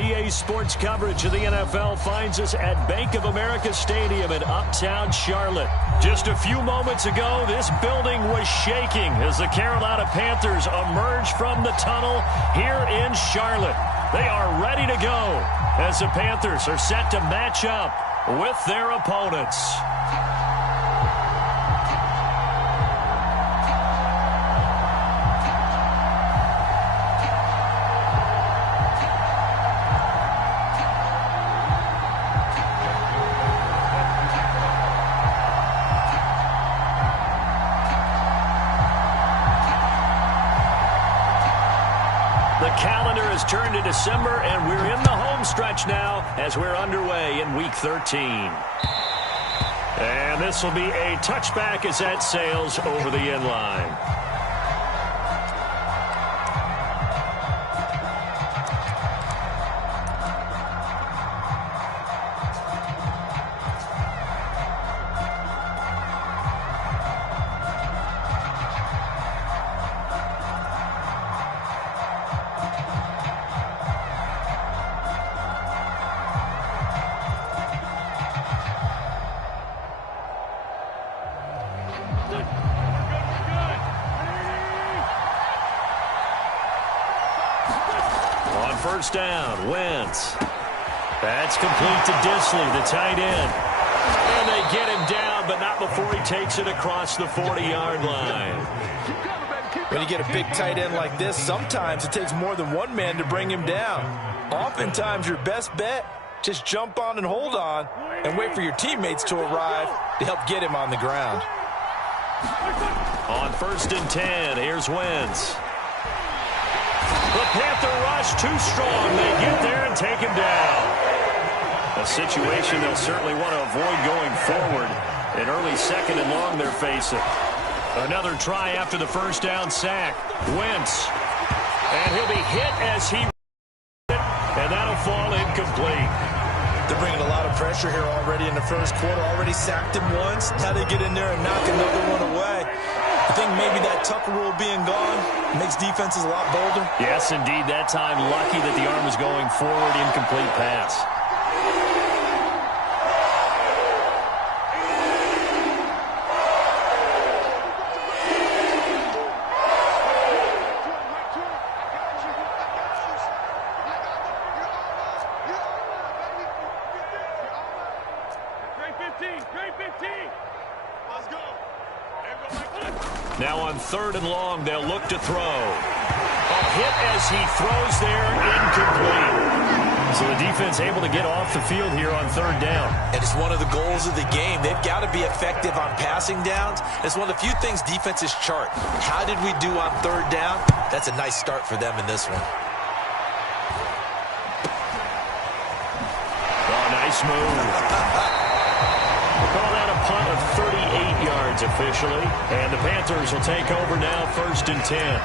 EA Sports coverage of the NFL finds us at Bank of America Stadium in uptown Charlotte. Just a few moments ago, this building was shaking as the Carolina Panthers emerged from the tunnel here in Charlotte. They are ready to go as the Panthers are set to match up with their opponents. The calendar has turned to December, and we're in the home stretch now as we're underway in Week 13. And this will be a touchback as that sails over the end line. First down, Wentz. That's complete to Disley, the tight end. And they get him down, but not before he takes it across the 40-yard line. When you get a big tight end like this, sometimes it takes more than one man to bring him down. Oftentimes, your best bet, just jump on and hold on and wait for your teammates to arrive to help get him on the ground. On 1st and 10, here's Wentz. The Panther rush too strong. They get there and take him down. A situation they'll certainly want to avoid going forward. An early 2nd and long they're facing. Another try after the first down sack. Wentz. And he'll be hit as he... And that'll fall incomplete. They're bringing a lot of pressure here already in the first quarter. Already sacked him once. Now they get in there and knock another one away. I think maybe that Tucker rule being gone makes defenses a lot bolder. Yes, indeed. That time, lucky that the arm was going forward. Incomplete pass. Now on 3rd and long, they'll look to throw. A hit as he throws there, incomplete. So the defense able to get off the field here on 3rd down. And it's one of the goals of the game. They've got to be effective on passing downs. It's one of the few things defenses chart. How did we do on 3rd down? That's a nice start for them in this one. Oh, nice move. Call that a punt of 38 yards officially. And the Panthers will take over now, 1st and 10.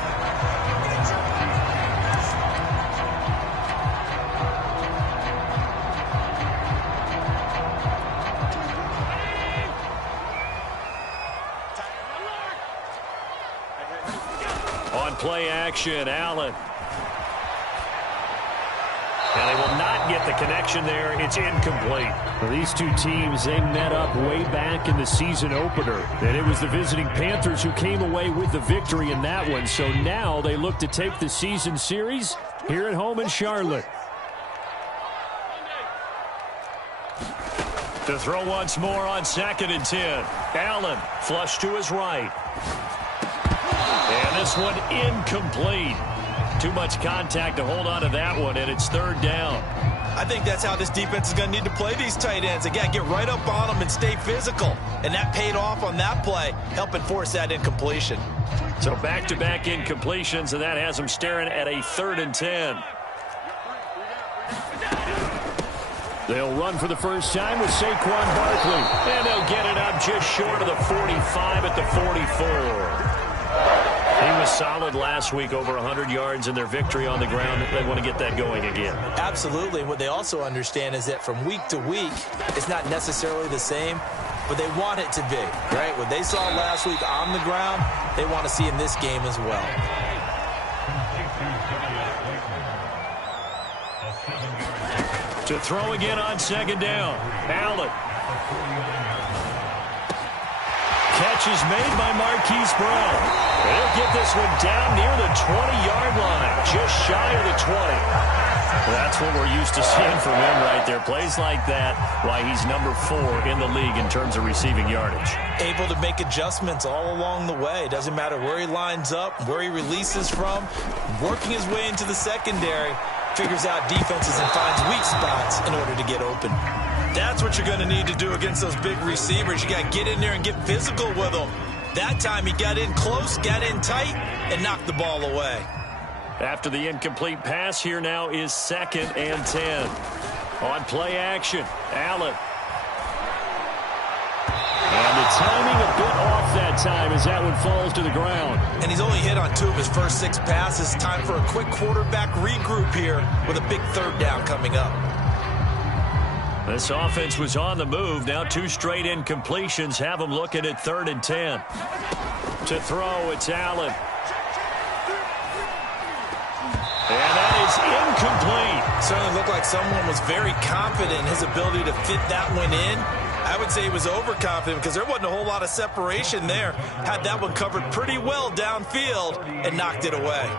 On play action, Allen. And they will not get the connection there. It's incomplete. Well, these two teams, they met up way back in the season opener. And it was the visiting Panthers who came away with the victory in that one. So now they look to take the season series here at home in Charlotte. To throw once more on 2nd and 10. Allen flush to his right. And this one incomplete. Too much contact to hold on to that one, and it's 3rd down. I think that's how this defense is going to need to play these tight ends. Again, get right up on them and stay physical. And that paid off on that play, helping force that incompletion. So back-to-back incompletions, and that has them staring at a 3rd and 10. They'll run for the first time with Saquon Barkley. And they'll get it up just short of the 45 at the 44. He was solid last week, over 100 yards in their victory on the ground. They want to get that going again. Absolutely. What they also understand is that from week to week, it's not necessarily the same, but they want it to be, right? What they saw last week on the ground, they want to see in this game as well. To throw again on second down. Allen. Catch is made by Marquise Brown. He'll get this one down near the 20-yard line, just shy of the 20. That's what we're used to seeing from him right there. Plays like that, why he's number 4 in the league in terms of receiving yardage. Able to make adjustments all along the way. Doesn't matter where he lines up, where he releases from. Working his way into the secondary, figures out defenses and finds weak spots in order to get open. That's what you're going to need to do against those big receivers. You got to get in there and get physical with them. That time he got in close, got in tight, and knocked the ball away. After the incomplete pass, here now is 2nd and 10. On play action, Allen. And the timing a bit off that time as that one falls to the ground. And he's only hit on 2 of his first 6 passes. Time for a quick quarterback regroup here with a big 3rd down coming up. This offense was on the move. Now 2 straight incompletions have them looking at 3rd and 10. To throw, it's Allen. And that is incomplete. Certainly looked like someone was very confident in his ability to fit that one in. I would say he was overconfident because there wasn't a whole lot of separation there. Had that one covered pretty well downfield and knocked it away.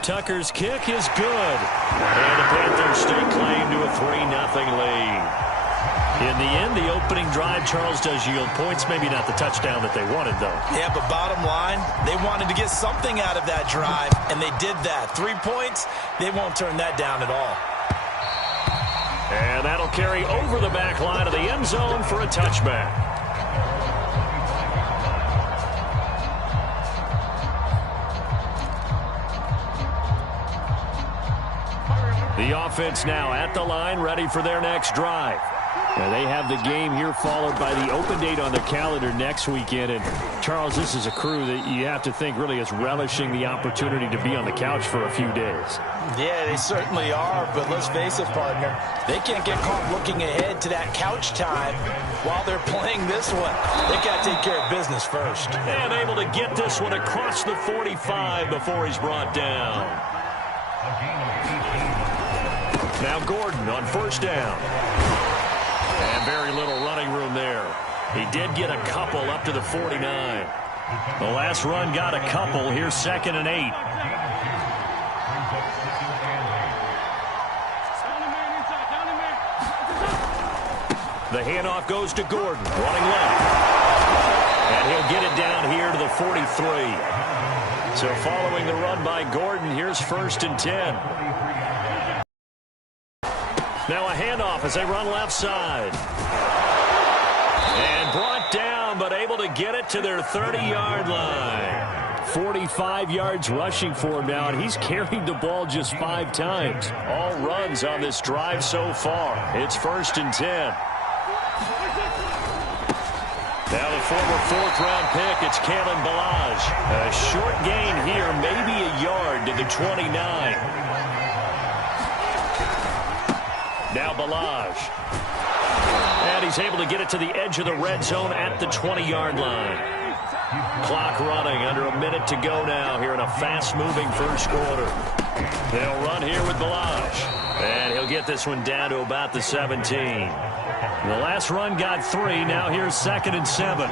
Tucker's kick is good. And the Panthers stake claim to a 3-0 lead. In the end, the opening drive, Charles, does yield points. Maybe not the touchdown that they wanted, though. Yeah, but bottom line, they wanted to get something out of that drive, and they did that. 3 points, they won't turn that down at all. And that'll carry over the back line of the end zone for a touchback. The offense now at the line, ready for their next drive. Now they have the game here followed by the open date on their calendar next weekend. And, Charles, this is a crew that you have to think really is relishing the opportunity to be on the couch for a few days. Yeah, they certainly are. But let's face it, partner, they can't get caught looking ahead to that couch time while they're playing this one. They got to take care of business first. And able to get this one across the 45 before he's brought down. Now Gordon on 1st down. And very little running room there. He did get a couple up to the 49. The last run got a couple. Here's 2nd and 8. The handoff goes to Gordon, running left. And he'll get it down here to the 43. So following the run by Gordon, here's 1st and 10. Now a handoff as they run left side. And brought down, but able to get it to their 30-yard line. 45 yards rushing for him now, and he's carried the ball just 5 times. All runs on this drive so far. It's 1st and 10. Now the former 4th-round pick, it's Kalen Ballage. A short gain here, maybe a yard to the 29. Now Ballage. And he's able to get it to the edge of the red zone at the 20-yard line. Clock running, under a minute to go now here in a fast-moving first quarter. They'll run here with Ballage. And he'll get this one down to about the 17. The last run got 3. Now here's 2nd and 7.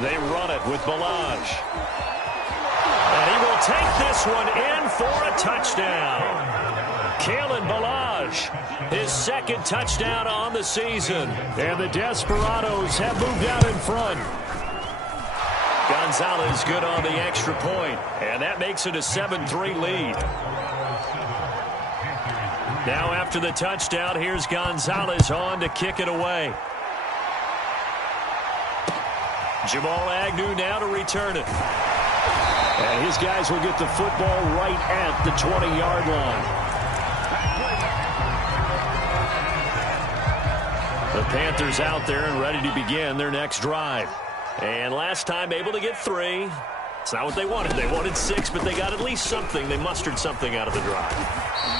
They run it with Ballage. And he will take this one in for a touchdown. Kalen Ballage, his 2nd touchdown on the season. And the Desperados have moved out in front. Gonzalez good on the extra point. And that makes it a 7-3 lead. Now after the touchdown, here's Gonzalez on to kick it away. Jamal Agnew now to return it. And his guys will get the football right at the 20-yard line. The Panthers out there and ready to begin their next drive. And last time able to get 3. It's not what they wanted. They wanted 6, but they got at least something. They mustered something out of the drive.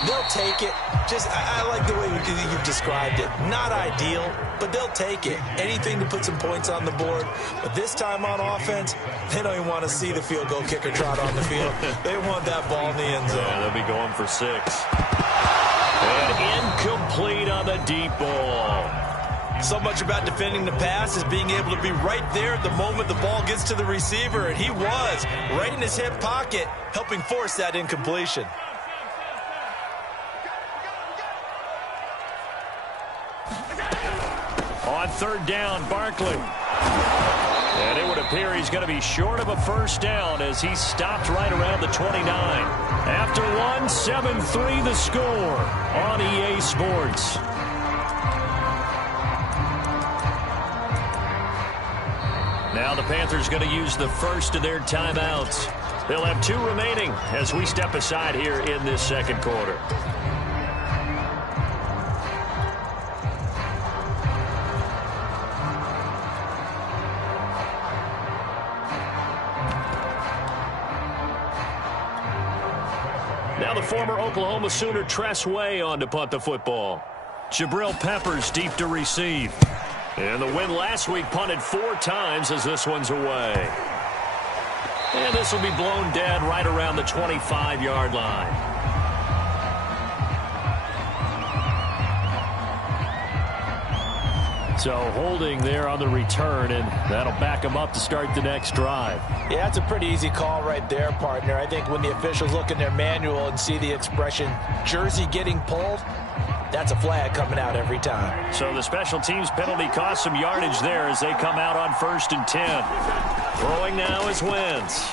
They'll take it. I like the way you've described it. Not ideal, but they'll take it. Anything to put some points on the board. But this time on offense, they don't even want to see the field goal kicker trot on the field. They want that ball in the end zone. Yeah, they'll be going for 6. And incomplete on the deep ball. So much about defending the pass is being able to be right there at the moment the ball gets to the receiver, and he was right in his hip pocket, helping force that incompletion. On 3rd down, Barkley. And it would appear he's going to be short of a first down as he stopped right around the 29. After 1, 7-3 the score on EA Sports. Now the Panthers going to use the first of their timeouts. They'll have 2 remaining as we step aside here in this second quarter. Now the former Oklahoma Sooner Tress Way on to punt the football. Jabril Peppers deep to receive. And the win last week punted 4 times as this one's away. And this will be blown dead right around the 25-yard line. So holding there on the return, and that'll back them up to start the next drive. Yeah, that's a pretty easy call right there, partner. I think when the officials look in their manual and see the expression jersey getting pulled, that's a flag coming out every time. So the special teams penalty cost some yardage there as they come out on 1st and 10. Throwing now is Wentz.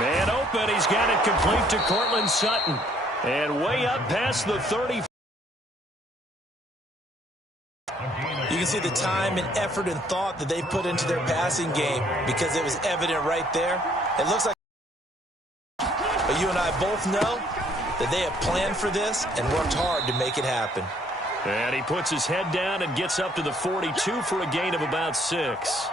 Man open. He's got it complete to Cortland Sutton. And way up past the 30. You can see the time and effort and thought that they put into their passing game because it was evident right there. It looks like, but you and I both know that they have planned for this and worked hard to make it happen. And he puts his head down and gets up to the 42 for a gain of about 6.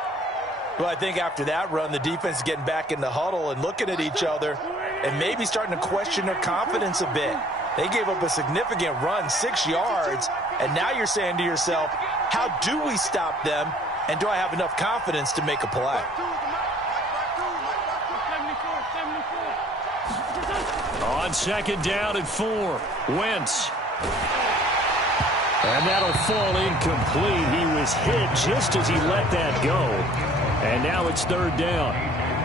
Well, I think after that run, the defense is getting back in the huddle and looking at each other and maybe starting to question their confidence a bit. They gave up a significant run, 6 yards, and now you're saying to yourself, how do we stop them, and do I have enough confidence to make a play? On 2nd down and 4, Wentz. And that'll fall incomplete. He was hit just as he let that go. And now it's 3rd down.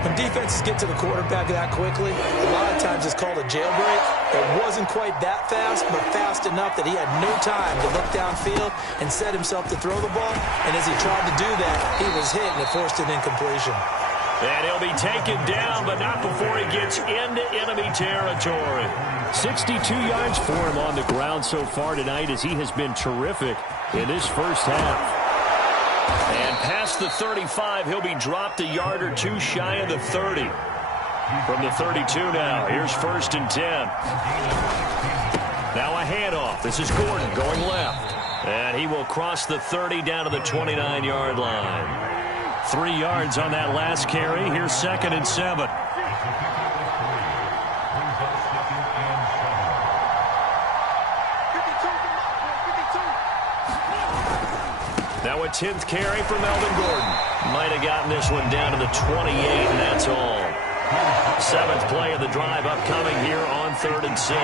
When defenses get to the quarterback that quickly, a lot of times it's called a jailbreak. It wasn't quite that fast, but fast enough that he had no time to look downfield and set himself to throw the ball. And as he tried to do that, he was hit and it forced an incompletion. And he'll be taken down, but not before he gets into enemy territory. 62 yards for him on the ground so far tonight as he has been terrific in this first half. And past the 35, he'll be dropped a yard or 2 shy of the 30. From the 32 now, here's 1st and 10. Now a handoff. This is Gordon going left. And he will cross the 30 down to the 29-yard line. 3 yards on that last carry. Here's 2nd and 7. Now a 10th carry for Melvin Gordon. Might have gotten this one down to the 28, and that's all. 7th play of the drive upcoming here on 3rd and 6.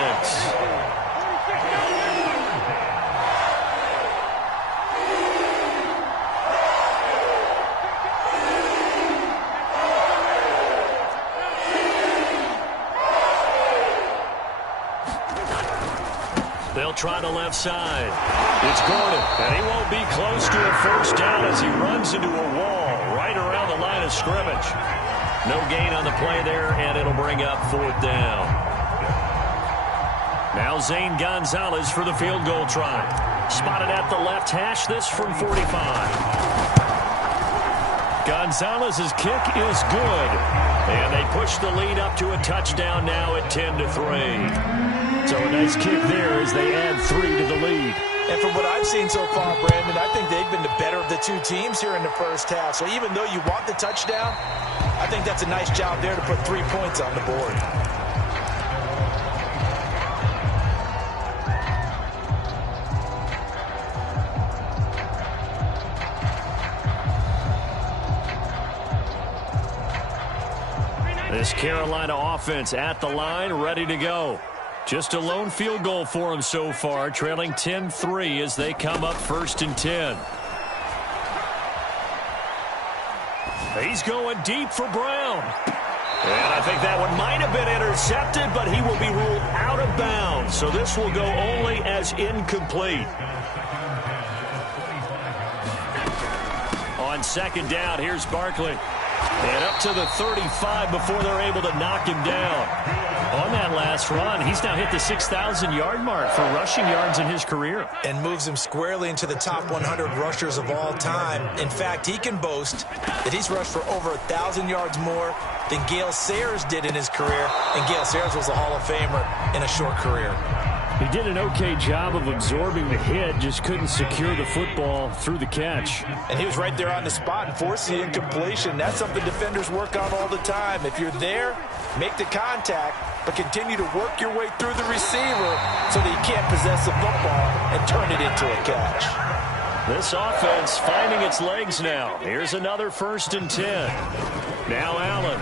They'll try the left side. It's Gordon, and he won't be close to a first down as he runs into a wall right around the line of scrimmage. No gain on the play there, and it'll bring up 4th down. Now Zane Gonzalez for the field goal try. Spotted at the left hash, this from 45. Gonzalez's kick is good, and they push the lead up to a touchdown now at 10-3. So a nice kick there as they add 3 to the lead. And from what I've seen so far, Brandon, I think they've been the better of the two teams here in the first half. So even though you want the touchdown, I think that's a nice job there to put 3 points on the board. This Carolina offense at the line, ready to go. Just a lone field goal for them so far, trailing 10-3 as they come up 1st and 10. He's going deep for Brown. And I think that one might have been intercepted, but he will be ruled out of bounds. So this will go only as incomplete. On 2nd down, here's Barkley. And up to the 35 before they're able to knock him down. On that last run, he's now hit the 6,000-yard mark for rushing yards in his career. And moves him squarely into the top 100 rushers of all time. In fact, he can boast that he's rushed for over 1,000 yards more than Gale Sayers did in his career. And Gale Sayers was a Hall of Famer in a short career. He did an okay job of absorbing the hit, just couldn't secure the football through the catch. And he was right there on the spot and forced the incompletion. That's something defenders work on all the time. If you're there, make the contact, but continue to work your way through the receiver so that you can't possess the football and turn it into a catch. This offense finding its legs now. Here's another 1st and 10. Now Allen.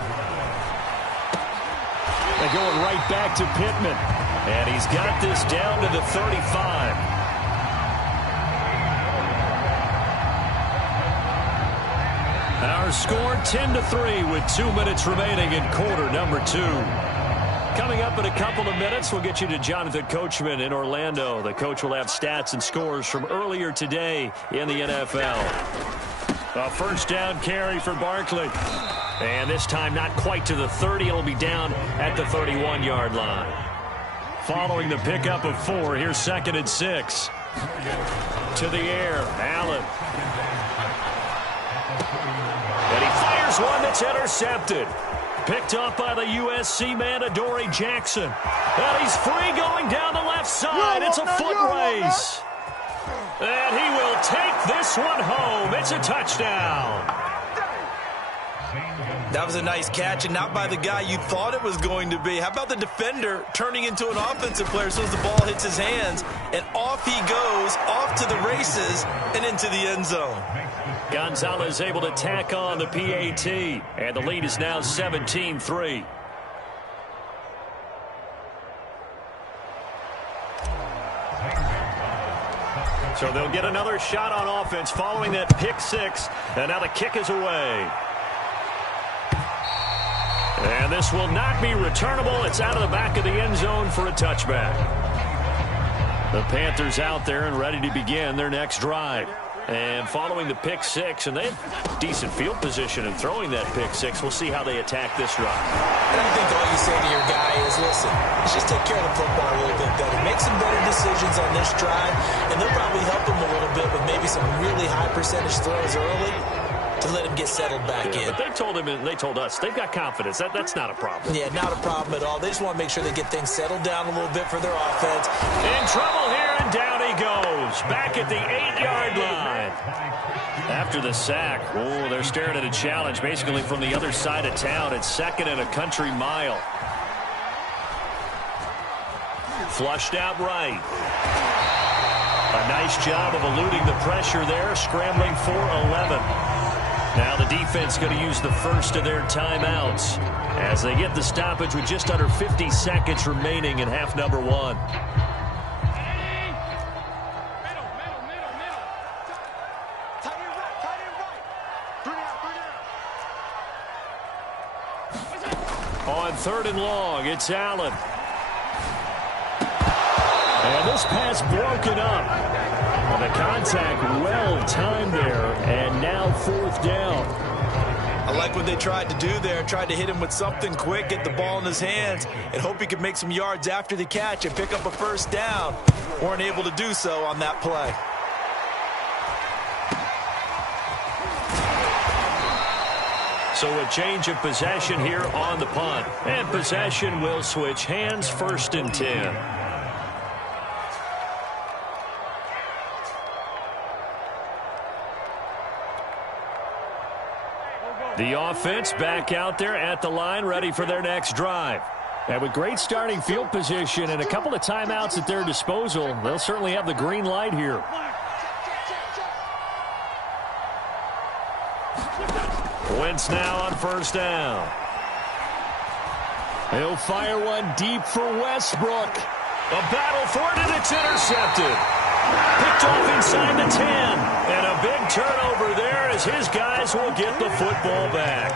They're going right back to Pittman. And he's got this down to the 35. Our score 10-3 with 2 minutes remaining in quarter number 2. Coming up in a couple of minutes, we'll get you to Jonathan Coachman in Orlando. The coach will have stats and scores from earlier today in the NFL. A 1st down carry for Barkley. And this time not quite to the 30. It'll be down at the 31-yard line. Following the pickup of 4, here's 2nd and 6. To the air, Allen. And he fires one that's intercepted. Picked up by the USC man, Adoree Jackson. And he's free going down the left side. It's a foot race. And he will take this one home. It's a touchdown. That was a nice catch, and not by the guy you thought it was going to be. How about the defender turning into an offensive player as soon as the ball hits his hands, and off he goes, off to the races, and into the end zone. Gonzalez able to tack on the PAT, and the lead is now 17-3. So they'll get another shot on offense following that pick 6, and now the kick is away. And this will not be returnable. It's out of the back of the end zone for a touchback. The Panthers out there and ready to begin their next drive. And following the pick 6, and they have decent field position in throwing that pick 6. We'll see how they attack this drive. And I think all you say to your guy is, listen, let's just take care of the football a little bit better. Make some better decisions on this drive, and they'll probably help him a little bit with maybe some really high percentage throws early to let him get settled back in. But they told him and they told us they've got confidence. That's not a problem. Yeah, not a problem at all. They just want to make sure they get things settled down a little bit for their offense. In trouble here, and down he goes. Back at the 8-yard line. After the sack, oh, they're staring at a challenge basically from the other side of town. It's 2nd and a country mile. Flushed out right. A nice job of eluding the pressure there, scrambling for 11. Now the defense going to use the first of their timeouts as they get the stoppage with just under 50 seconds remaining in half number 1. On 3rd and long, it's Allen. And this pass broken up. And the contact well timed there, and now 4th down. I like what they tried to do there. Tried to hit him with something quick, get the ball in his hands, and hope he could make some yards after the catch and pick up a 1st down. Weren't able to do so on that play. So a change of possession here on the punt. And possession will switch hands, 1st and 10. The offense back out there at the line, ready for their next drive. And with great starting field position and a couple of timeouts at their disposal, they'll certainly have the green light here. Wentz now on first down. He'll fire one deep for Westbrook. A battle for it, and it's intercepted. Picked off inside the 10. And a big turnover there as his guys will get the football back.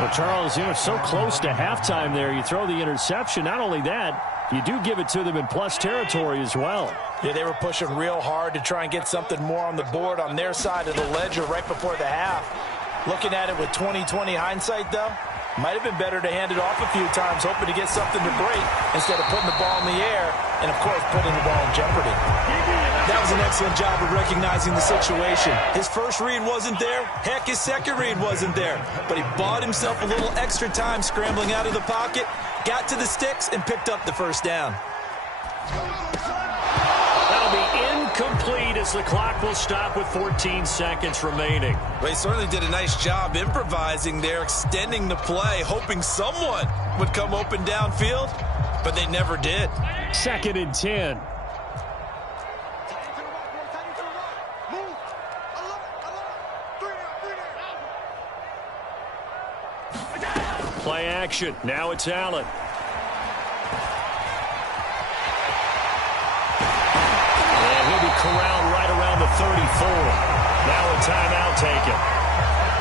Well, Charles, you know, so close to halftime there. You throw the interception. Not only that, you do give it to them in plus territory as well. Yeah, they were pushing real hard to try and get something more on the board on their side of the ledger right before the half. Looking at it with 20/20 hindsight, though, might have been better to hand it off a few times, hoping to get something to break instead of putting the ball in the air and, of course, putting the ball in jeopardy. That was an excellent job of recognizing the situation. His first read wasn't there. Heck, his second read wasn't there. But he bought himself a little extra time scrambling out of the pocket, got to the sticks, and picked up the first down. That'll be incomplete as the clock will stop with 14 seconds remaining. Well, he certainly did a nice job improvising there, extending the play, hoping someone would come open downfield, but they never did. 2nd and 10. Play action. Now it's Allen. And he'll be corralled right around the 34. Now a timeout taken.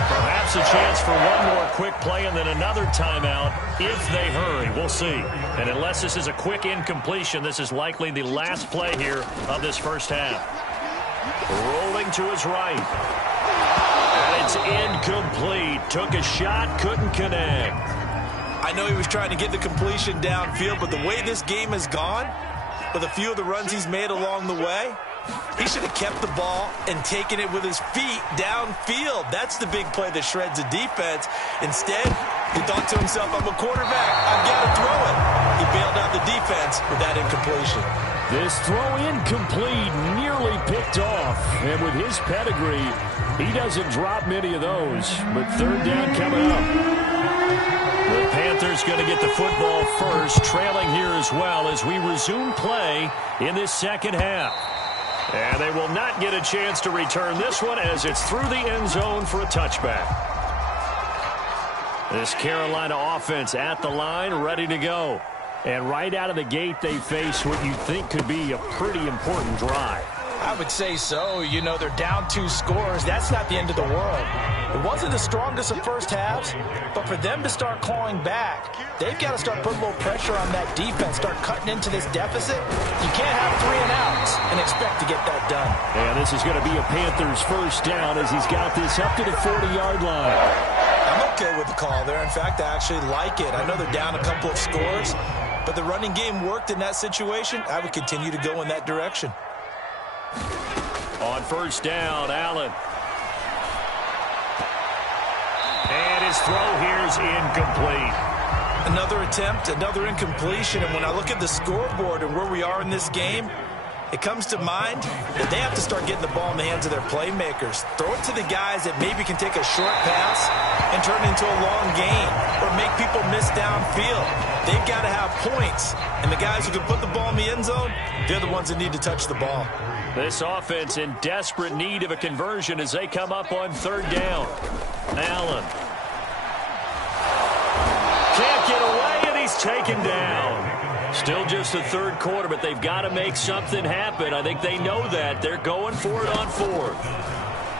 Perhaps a chance for one more quick play and then another timeout if they hurry. We'll see. And unless this is a quick incompletion, this is likely the last play here of this first half. Rolling to his right. And it's incomplete. Took a shot, couldn't connect. I know he was trying to get the completion downfield, but the way this game has gone, with a few of the runs he's made along the way, he should have kept the ball and taken it with his feet downfield. That's the big play that shreds a defense. Instead, he thought to himself, I'm a quarterback. I've got to throw it. He bailed out the defense with that incompletion. This throw incomplete, nearly picked off. And with his pedigree, he doesn't drop many of those. But third down coming up. The Panthers going to get the football first, trailing here as well as we resume play in this second half. And they will not get a chance to return this one as it's through the end zone for a touchback. This Carolina offense at the line, ready to go. And right out of the gate, they face what you think could be a pretty important drive. I would say so. You know, they're down 2 scores. That's not the end of the world. It wasn't the strongest of first halves, but for them to start clawing back, they've got to start putting a little pressure on that defense, start cutting into this deficit. You can't have 3 and outs and expect to get that done. And this is going to be a Panthers first down as he's got this up to the 40-yard line. I'm okay with the call there. In fact, I actually like it. I know they're down a couple of scores, but the running game worked in that situation. I would continue to go in that direction. On first down, Allen. And his throw here is incomplete. Another attempt, another incompletion. And when I look at the scoreboard and where we are in this game, it comes to mind that they have to start getting the ball in the hands of their playmakers. Throw it to the guys that maybe can take a short pass and turn it into a long gain or make people miss downfield. They've got to have points. And the guys who can put the ball in the end zone, they're the ones that need to touch the ball. This offense in desperate need of a conversion as they come up on third down. Allen. Can't get away, and he's taken down. Still just the third quarter, but they've got to make something happen. I think they know that. They're going for it on fourth.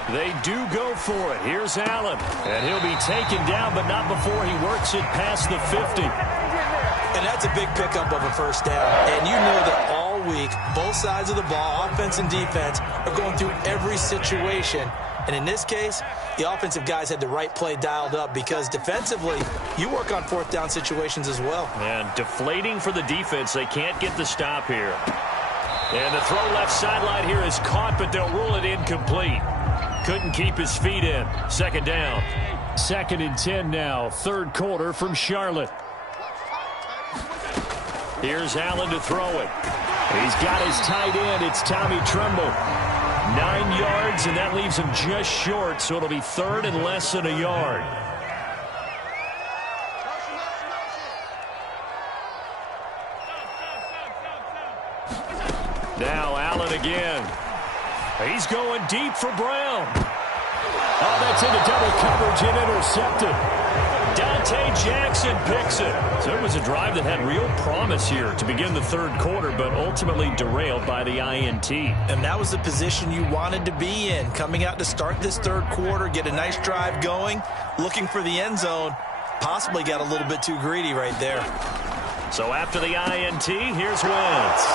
They do go for it. Here's Allen. And he'll be taken down, but not before he works it past the 50. And that's a big pickup of a first down. And you know that all week, both sides of the ball, offense and defense, are going through every situation. And in this case, the offensive guys had the right play dialed up because defensively, you work on fourth down situations as well. And deflating for the defense. They can't get the stop here. And the throw left sideline here is caught, but they'll rule it incomplete. Couldn't keep his feet in. Second down. 2nd and 10 now. Third quarter from Charlotte. Here's Allen to throw it. He's got his tight end. It's Tommy Tremble. 9 yards, and that leaves him just short, so it'll be third and less than a yard. Now Allen again. He's going deep for Brown. Oh, that's into double coverage and intercepted. Dante Jackson picks it. So it was a drive that had real promise here to begin the third quarter, but ultimately derailed by the INT. And that was the position you wanted to be in. Coming out to start this third quarter, get a nice drive going, looking for the end zone. Possibly got a little bit too greedy right there. So after the INT, here's Wentz.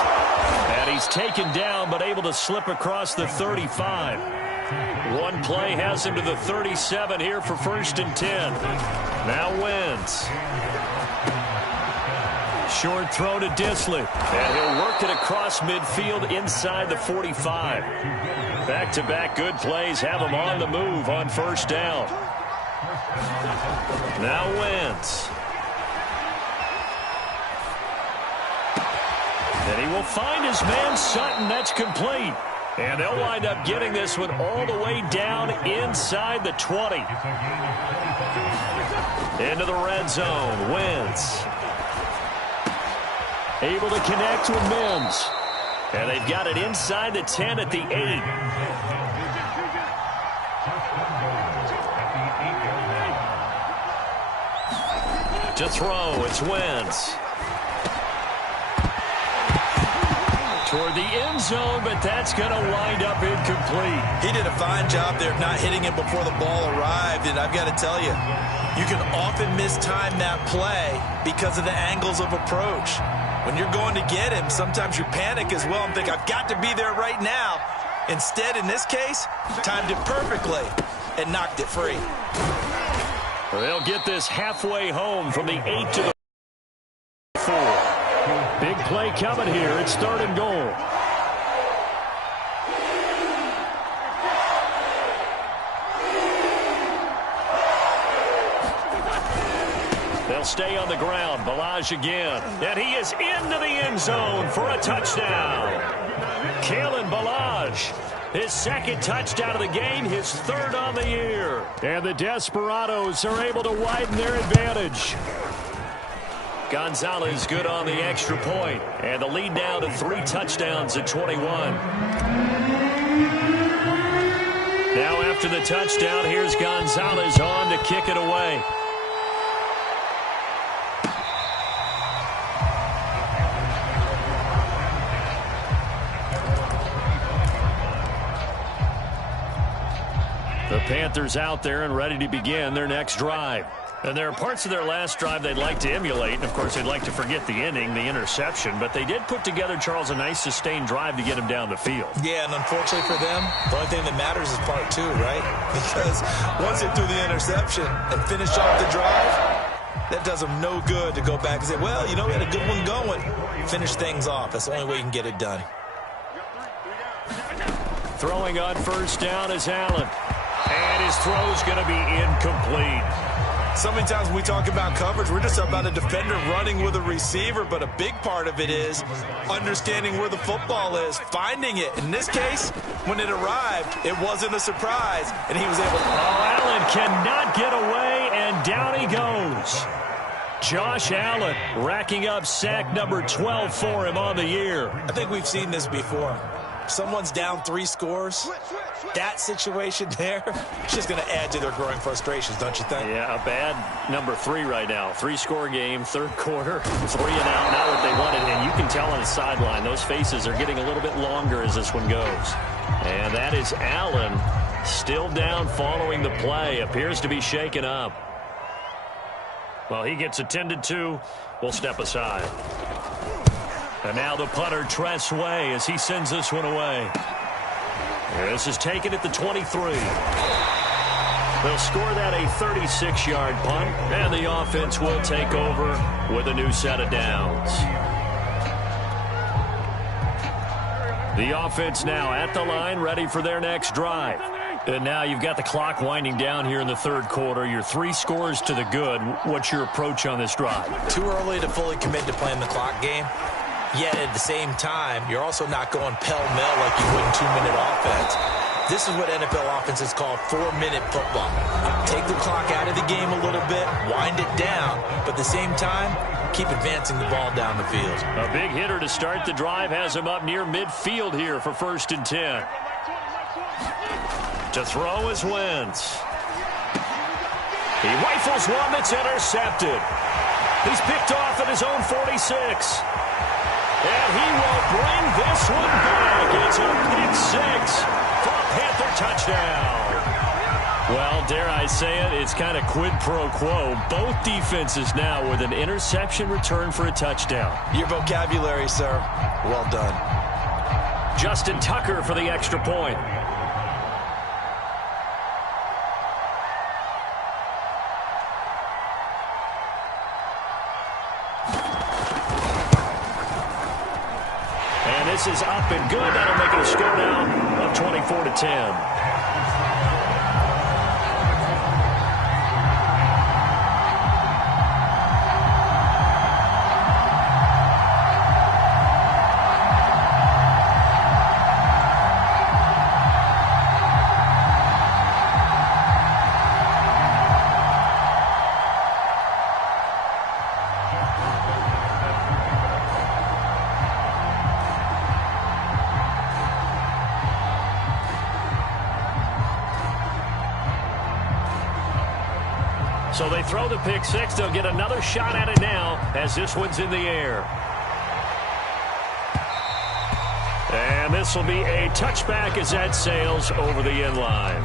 And he's taken down, but able to slip across the 35. One play has him to the 37 here for 1st and 10. Now Wentz. Short throw to Disley. And he'll work it across midfield inside the 45. Back-to-back good plays have him on the move on 1st down. Now Wentz. And he will find his man Sutton. That's complete. And they'll wind up getting this one all the way down inside the 20. Into the red zone. Wentz. Able to connect with Mims. And they've got it inside the 10 at the 8. To throw, it's Wentz. Toward the end zone, but that's going to wind up incomplete. He did a fine job there of not hitting it before the ball arrived, and I've got to tell you, you can often mistime that play because of the angles of approach. When you're going to get him, sometimes you panic as well and think, I've got to be there right now. Instead, in this case, timed it perfectly and knocked it free. They'll get this halfway home from the 8 to the 4. Big play coming here. It's 3rd and goal. They'll stay on the ground. Balaj again. And he is into the end zone for a touchdown. Kalen Balaj, his 2nd touchdown of the game, his 3rd on the year. And the Desperados are able to widen their advantage. Gonzalez good on the extra point. And the lead now to 3 touchdowns at 21. Now after the touchdown, here's Gonzalez on to kick it away. The Panthers out there and ready to begin their next drive. And there are parts of their last drive they'd like to emulate. And, of course, they'd like to forget the inning, the interception. But they did put together, Charles, a nice sustained drive to get him down the field. Yeah, and unfortunately for them, the only thing that matters is part 2, right? Because once they threw the interception and finished off the drive, that does them no good to go back and say, well, you know, we had a good one going. Finish things off. That's the only way you can get it done. Throwing on 1st down is Allen. And his throw's going to be incomplete. So many times when we talk about coverage, we're just about a defender running with a receiver, but a big part of it is understanding where the football is, finding it. In this case, when it arrived, it wasn't a surprise, and he was able to... Oh, Allen cannot get away, and down he goes. Josh Allen racking up sack number 12 for him on the year. I think we've seen this before. Someone's down 3 scores. That situation there, it's just going to add to their growing frustrations, don't you think? Yeah, a bad number 3 right now. 3-score game, 3rd quarter, 3 and out, not what they wanted. And you can tell on the sideline, those faces are getting a little bit longer as this one goes. And that is Allen still down following the play. Appears to be shaken up. Well, he gets attended to. We'll step aside. And now the punter, Tress Way, as he sends this one away. This is taken at the 23. They'll score that a 36-yard punt, and the offense will take over with a new set of downs. The offense now at the line, ready for their next drive. And now you've got the clock winding down here in the 3rd quarter. You're 3 scores to the good. What's your approach on this drive? Too early to fully commit to playing the clock game. Yet at the same time, you're also not going pell-mell like you would in 2-minute offense. This is what NFL offenses call 4-minute football. Take the clock out of the game a little bit, wind it down, but at the same time, keep advancing the ball down the field. A big hitter to start the drive has him up near midfield here for 1st and 10. To throw is Wentz. He rifles one that's intercepted. He's picked off at his own 46. And he will bring this one back. It's a pick 6 for a Panther touchdown. Well, dare I say it, it's kind of quid pro quo. Both defenses now with an interception return for a touchdown. Your vocabulary, sir. Well done. Justin Tucker for the extra point. And this is up and good. That'll make it a score now of 24-10. So they throw the pick 6. They'll get another shot at it now as this one's in the air. And this will be a touchback as that sails over the end line.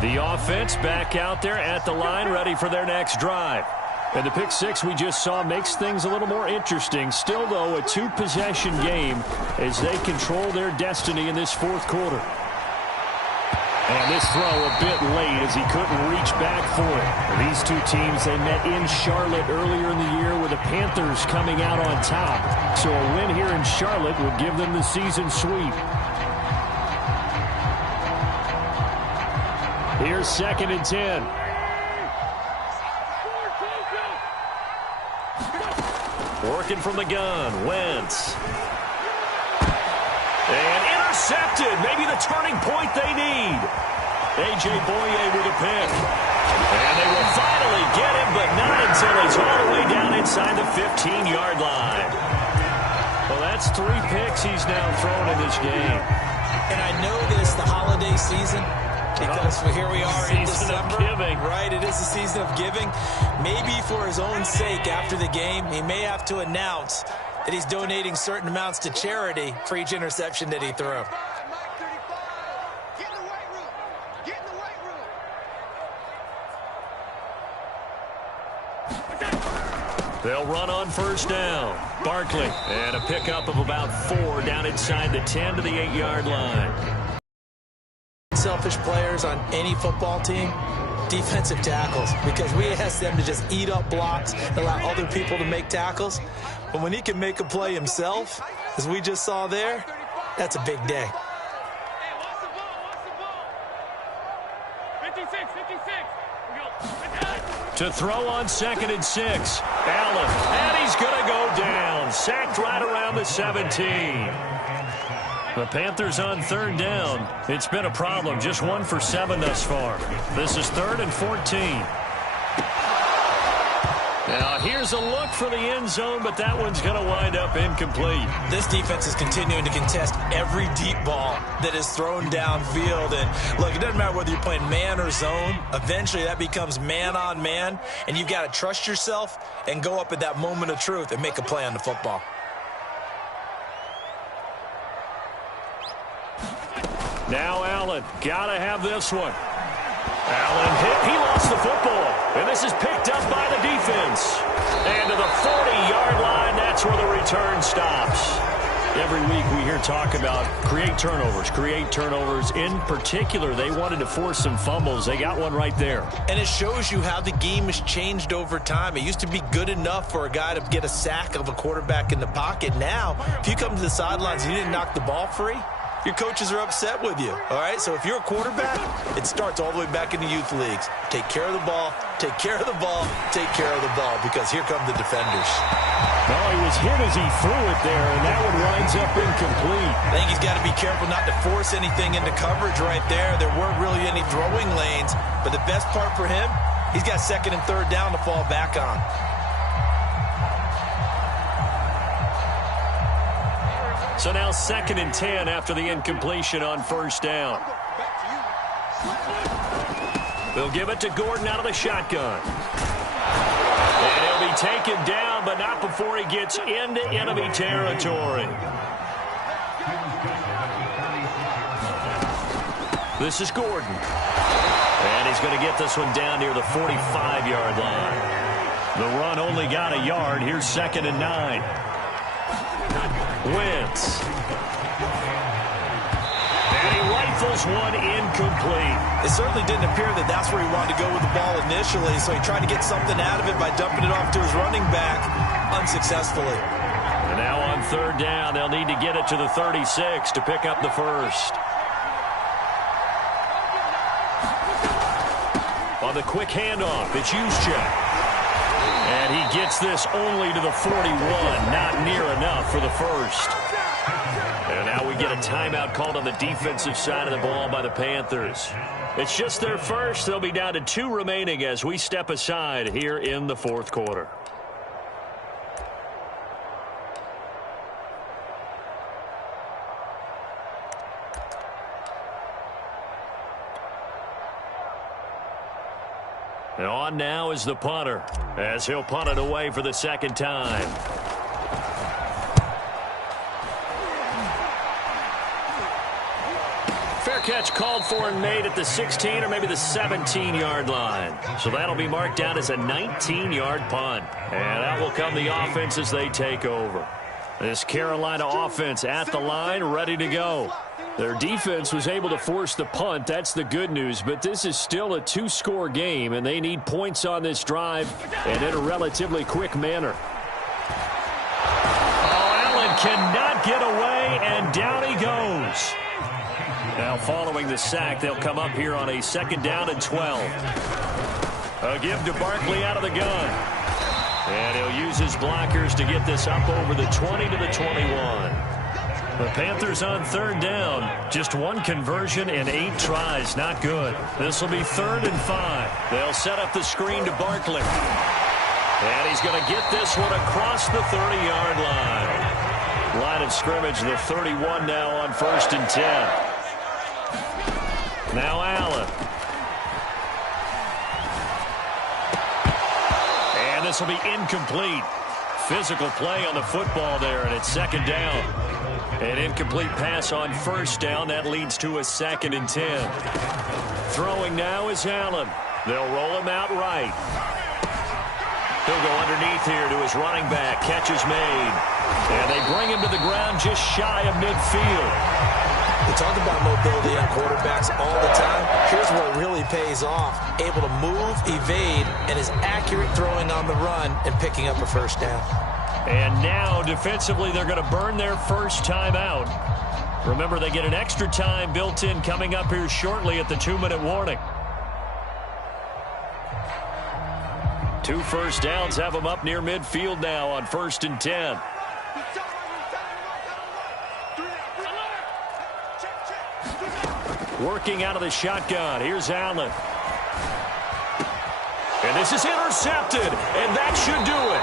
The offense back out there at the line, ready for their next drive. And the pick 6 we just saw makes things a little more interesting. Still, though, a 2-possession game as they control their destiny in this 4th quarter. And this throw a bit late as he couldn't reach back for it. These two teams, they met in Charlotte earlier in the year with the Panthers coming out on top. So a win here in Charlotte would give them the season sweep. Here's 2nd and 10. Working from the gun, Wentz. And intercepted. Maybe the turning point they need. A.J. Boye with a pick. And they will finally get him, but not until he's all the way down inside the 15-yard line. Well, that's 3 picks he's now thrown in this game. And I know this, the holiday season, because here we are in December. Season of giving. Right, it is the season of giving. Maybe for his own sake after the game, he may have to announce that he's donating certain amounts to charity for each interception that he threw. They'll run on 1st down. Barkley, and a pickup of about 4 down inside the 10 to the 8-yard line. Selfish players on any football team, defensive tackles, because we ask them to just eat up blocks and allow other people to make tackles. But when he can make a play himself, as we just saw there, that's a big day. To throw on 2nd and 6. Allen, and he's going to go down. Sacked right around the 17. The Panthers on 3rd down. It's been a problem. Just 1 for 7 thus far. This is 3rd and 14. Now, here's a look for the end zone, but that one's going to wind up incomplete. This defense is continuing to contest every deep ball that is thrown downfield. And, look, it doesn't matter whether you're playing man or zone. Eventually, that becomes man-on-man, and you've got to trust yourself and go up at that moment of truth and make a play on the football. Now Allen, gotta have this one. Allen hit, he lost the football. And this is picked up by the defense. And to the 40-yard line, that's where the return stops. Every week we hear talk about create turnovers. In particular, they wanted to force some fumbles. They got one right there. And it shows you how the game has changed over time. It used to be good enough for a guy to get a sack of a quarterback in the pocket. Now, if you come to the sidelines and you didn't knock the ball free, your coaches are upset with you, all right? So if you're a quarterback, it starts all the way back in the youth leagues. Take care of the ball, take care of the ball, take care of the ball, because here come the defenders. No, he was hit as he threw it there, and that one winds up incomplete. I think he's got to be careful not to force anything into coverage right there. There weren't really any throwing lanes, but the best part for him, he's got second and third down to fall back on. So now 2nd and 10 after the incompletion on first down. They'll give it to Gordon out of the shotgun. And he'll be taken down, but not before he gets into enemy territory. This is Gordon. And he's going to get this one down near the 45-yard line. The run only got a yard. Here's 2nd and 9. Wentz. And he rifles one incomplete. It certainly didn't appear that that's where he wanted to go with the ball initially, so he tried to get something out of it by dumping it off to his running back unsuccessfully. And now on third down, they'll need to get it to the 36 to pick up the first. On the quick handoff, it's Juszczyk. And he gets this only to the 41, not near enough for the first. And now we get a timeout called on the defensive side of the ball by the Panthers. It's just their first. They'll be down to 2 remaining as we step aside here in the fourth quarter. And on now is the punter, as he'll punt it away for the second time. Fair catch called for and made at the 16 or maybe the 17-yard line. So that'll be marked down as a 19-yard punt. And out will come the offense as they take over. This Carolina offense at the line, ready to go. Their defense was able to force the punt. That's the good news. But this is still a 2-score game, and they need points on this drive and in a relatively quick manner. Oh, Allen cannot get away, and down he goes. Now following the sack, they'll come up here on a 2nd down and 12. A give to Barkley out of the gun. And he'll use his blockers to get this up over the 20 to the 21. The Panthers on third down. Just 1 conversion in 8 tries. Not good. This will be 3rd and 5. They'll set up the screen to Barkley. And he's going to get this one across the 30-yard line. Line of scrimmage, the 31 now on 1st and 10. Now Allen. And this will be incomplete. Physical play on the football there, and it's 2nd down. An incomplete pass on 1st down. That leads to a 2nd and 10. Throwing now is Allen. They'll roll him out right. He'll go underneath here to his running back. Catch is made. And they bring him to the ground just shy of midfield. We talk about mobility on quarterbacks all the time. Here's where it really pays off. Able to move, evade, and is accurate throwing on the run and picking up a 1st down. And now, defensively, they're going to burn their first time out. Remember, they get an extra time built in coming up here shortly at the 2-minute warning. 2 first downs have them up near midfield now on 1st and 10. Working out of the shotgun. Here's Allen. And this is intercepted, and that should do it.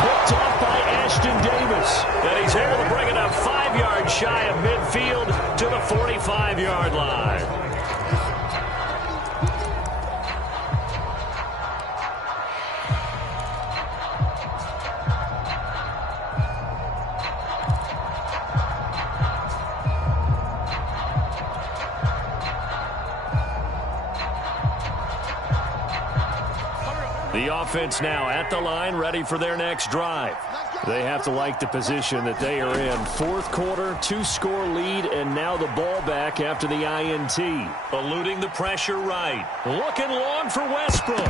Picked off by Ashton Davis. And he's able to bring it up 5 yards shy of midfield to the 45-yard line. The offense now at the line, ready for their next drive. They have to like the position that they are in. 4th quarter, 2-score lead, and now the ball back after the INT. Eluding the pressure right. Looking long for Westbrook.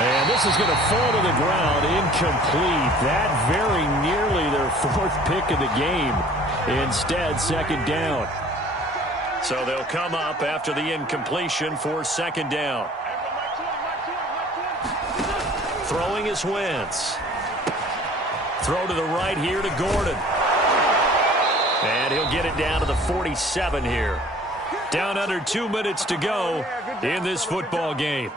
And this is going to fall to the ground, incomplete. That very nearly their fourth pick of the game. Instead, second down. So they'll come up after the incompletion for second down. Throwing is Wentz. Throw to the right here to Gordon. And he'll get it down to the 47 here. Down under 2 minutes to go in this football game.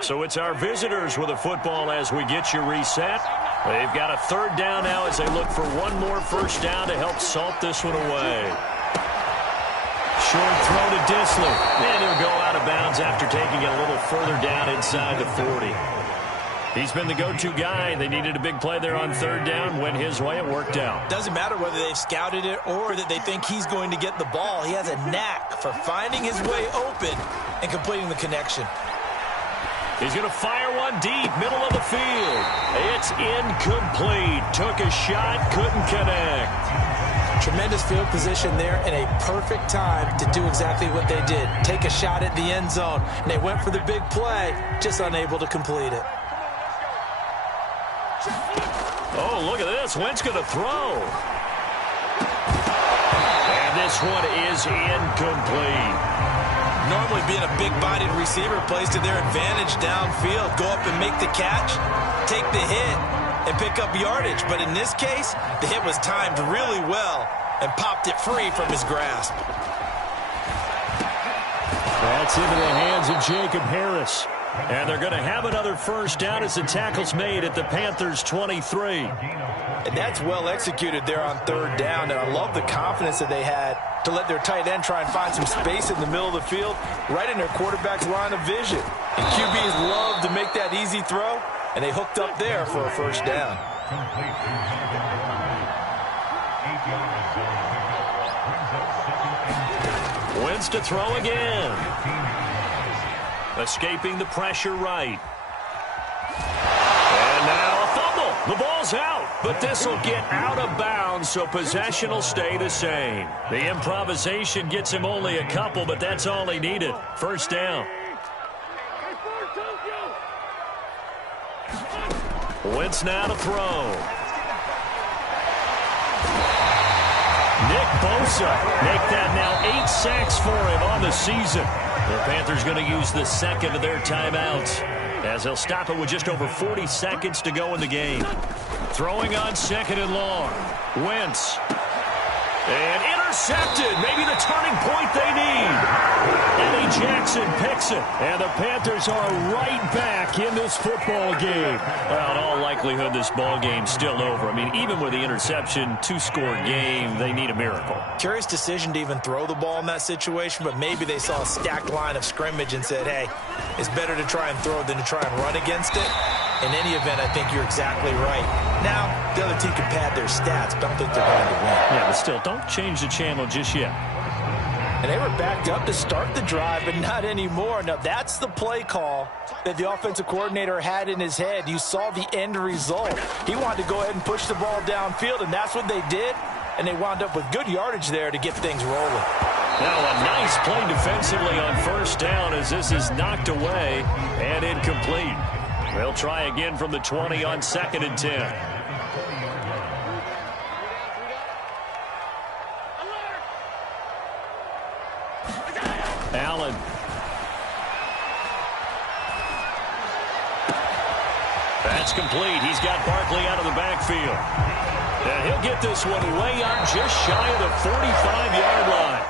So it's our visitors with a football as we get you reset. They've got a third down now as they look for one more first down to help salt this one away. Short throw to Disley. And he'll go out of bounds after taking it a little further down inside the 40. He's been the go-to guy. They needed a big play there on third down. Went his way. It worked out. Doesn't matter whether they've scouted it or that they think he's going to get the ball. He has a knack for finding his way open and completing the connection. He's going to fire one deep, middle of the field. It's incomplete. Took a shot, couldn't connect. Tremendous field position there and a perfect time to do exactly what they did. Take a shot at the end zone. And they went for the big play, just unable to complete it. Oh, look at this. Wentz going to throw. And this one is incomplete. Normally being a big-bodied receiver plays to their advantage downfield. Go up and make the catch, take the hit, and pick up yardage. But in this case, the hit was timed really well and popped it free from his grasp. That's into the hands of Jacob Harris. And they're going to have another first down as the tackle's made at the Panthers' 23. And that's well executed there on third down. And I love the confidence that they had to let their tight end try and find some space in the middle of the field, right in their quarterback's line of vision. And QBs love to make that easy throw, and they hooked up there for a first down. Wentz to throw again. Escaping the pressure right. And now a fumble. The ball's out, but this will get out of bounds, so possession will stay the same. The improvisation gets him only a couple, but that's all he needed. First down. Wentz now to throw. Nick Bosa make that now 8 sacks for him on the season. The Panthers going to use the second of their timeouts as they'll stop it with just over 40 seconds to go in the game. Throwing on second and long. Wentz. And intercepted. Maybe the turning point they need. Eddie Jackson picks it. And the Panthers are right back in this football game. Well, in all likelihood, this ball game's still over. I mean, even with the interception, 2-score game, they need a miracle. Curious decision to even throw the ball in that situation, but maybe they saw a stacked line of scrimmage and said, hey, it's better to try and throw than to try and run against it. In any event, I think you're exactly right. Now, the other team can pad their stats, but I don't think they're going to win. Yeah, but still, don't change the channel just yet. And they were backed up to start the drive, but not anymore. Now, that's the play call that the offensive coordinator had in his head. You saw the end result. He wanted to go ahead and push the ball downfield, and that's what they did. And they wound up with good yardage there to get things rolling. Now a nice play defensively on first down as this is knocked away and incomplete. They'll try again from the 20 on second and 10. Allen. That's complete. He's got Barkley out of the backfield. And he'll get this one way up just shy of the 45-yard line.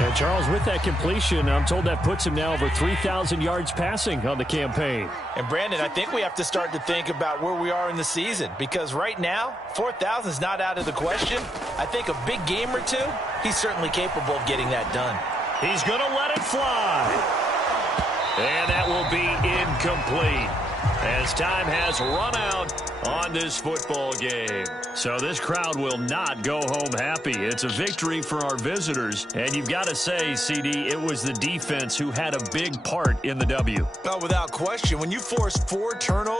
And Charles, with that completion, I'm told that puts him now over 3,000 yards passing on the campaign. And Brandon, I think we have to start to think about where we are in the season, because right now, 4,000 is not out of the question. I think a big game or two, he's certainly capable of getting that done. He's going to let it fly. And that will be incomplete as time has run out on this football game. So this crowd will not go home happy. It's a victory for our visitors. And you've got to say, CD, it was the defense who had a big part in the W. Well, without question, when you force 4 turnovers,